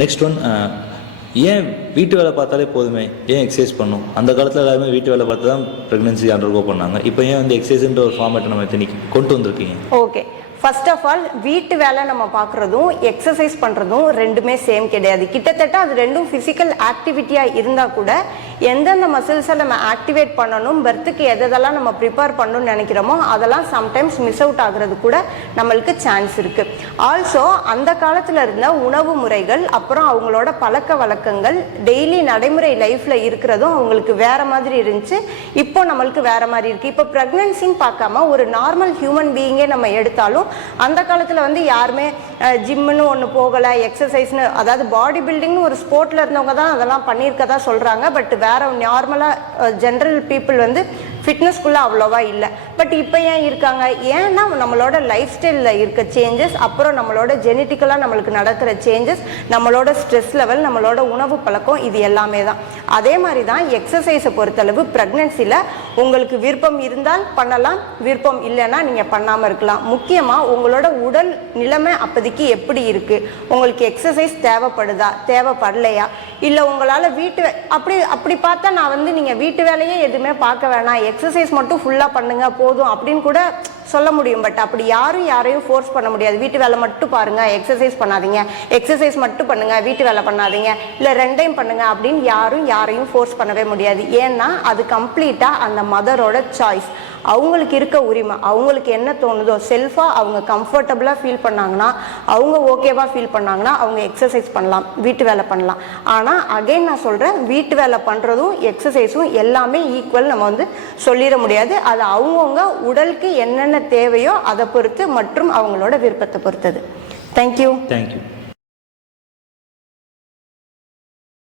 Next one, ஏன் வீட்டு வேலை பார்த்தாலே போதுமே, ஏன் எக்ஸசைஸ் பண்ணும்? அந்த காலத்தில் எல்லாருமே வீட்டு வேலை பார்த்து தான் ப்ரெக்னன்சி அண்டர்கோ பண்ணாங்க. இப்போ ஏன் வந்து எக்ஸசைஸ்ன்ற ஒரு ஃபார்மேட்டை நம்ம கொண்டு வந்திருக்கீங்க? ஓகே, ஃபர்ஸ்ட் ஆஃப் ஆல் வீட்டு வேலை நம்ம பார்க்குறதும் எக்ஸசைஸ் பண்ணுறதும் ரெண்டுமே சேம் கிடையாது. கிட்டத்தட்ட அது ரெண்டும் ஃபிசிக்கல் ஆக்டிவிட்டியாக இருந்தால் கூட எந்தெந்த மசில்ஸை நம்ம ஆக்டிவேட் பண்ணணும், பர்த்துக்கு எதெல்லாம் நம்ம ப்ரிப்பேர் பண்ணணும்னு நினைக்கிறோமோ அதெல்லாம் சம்டைம்ஸ் மிஸ் அவுட் ஆகுறது கூட நம்மளுக்கு சான்ஸ் இருக்குது. ஆல்சோ அந்த காலத்தில் இருந்த உணவு முறைகள், அப்புறம் அவங்களோட பழக்க வழக்கங்கள், டெய்லி நடைமுறை லைஃப்பில் இருக்கிறதும் அவங்களுக்கு வேறு மாதிரி இருந்துச்சு. இப்போ நம்மளுக்கு வேறு மாதிரி இருக்குது. இப்போ ப்ரெக்னன்சின்னு பார்க்காம ஒரு நார்மல் ஹியூமன் பீயிங்கே நம்ம எடுத்தாலும் அந்த காலத்தில் வந்து யாருமே ஜிம்முன்னு ஒன்று போகலை, எக்ஸசைஸ்னு, அதாவது பாடி பில்டிங்னு ஒரு ஸ்போர்ட்டில் இருந்தவங்க தான் அதெல்லாம் பண்ணியிருக்கதா சொல்கிறாங்க. பட் வேறு நார்மலாக ஜென்ரல் பீப்புள் வந்து ஃபிட்னஸ்குள்ளே அவ்வளோவா இல்லை. பட் இப்போ ஏன் இருக்காங்க? ஏன்னா நம்மளோட லைஃப் ஸ்டைலில் இருக்க சேஞ்சஸ், அப்புறம் நம்மளோட ஜெனட்டிக்கலாக நம்மளுக்கு நடக்கிற சேஞ்சஸ், நம்மளோட ஸ்ட்ரெஸ் லெவல், நம்மளோட உணவு பழக்கம், இது எல்லாமே தான். அதே மாதிரி தான் எக்ஸசைஸை பொறுத்தளவு ப்ரெக்னன்சியில் உங்களுக்கு விருப்பம் இருந்தால் பண்ணலாம், விருப்பம் இல்லைன்னா நீங்கள் பண்ணாமல் இருக்கலாம். முக்கியமாக உங்களோட உடல் நிலைமை அப்போதைக்கு எப்படி இருக்குது, உங்களுக்கு எக்ஸசைஸ் தேவைப்படுதா தேவைப்படலையா, இல்லை உங்களால் அப்படி பார்த்தா நான் வந்து நீங்கள் வீட்டு வேலையே எதுவுமே பார்க்க வேணாம், எக்ஸசைஸ் மட்டும் ஃபுல்லாக பண்ணுங்க போதும் அப்படின்னு கூட சொல்ல முடியும். பட் அப்படி யாரையும் ஃபோர்ஸ் பண்ண முடியாது. வீட்டு வேலை மட்டும் பாருங்க, எக்ஸசைஸ் பண்ணாதீங்க, எக்ஸசைஸ் மட்டும் பண்ணுங்க, வீட்டு வேலை பண்ணாதீங்க, இல்லை ரெண்டையும் பண்ணுங்க அப்படின்னு யாரையும் ஃபோர்ஸ் பண்ணவே முடியாது. ஏன்னா அது கம்ப்ளீட்டாக அந்த மதரோட சாய்ஸ், அவங்களுக்கு இருக்க உரிமை. அவங்களுக்கு என்ன தோணுதோ செல்ஃபாக அவங்க கம்ஃபர்டபுளாக ஃபீல் பண்ணாங்கன்னா, அவங்க ஓகேவாக ஃபீல் பண்ணாங்கன்னா அவங்க எக்ஸசைஸ் பண்ணலாம், வீட்டு வேலை பண்ணலாம். ஆனால் அகைன் நான் சொல்கிறேன், வீட்டு வேலை பண்ணுறதும் எக்ஸசைஸும் எல்லாமே ஈக்குவல் நம்ம வந்து சொல்லிட முடியாது. அது அவங்கவுங்க உடலுக்கு என்னென்ன தேவையோ அதை பொறுத்து மற்றும் அவங்களோட விருப்பத்தை பொறுத்தது. தேங்க்யூ.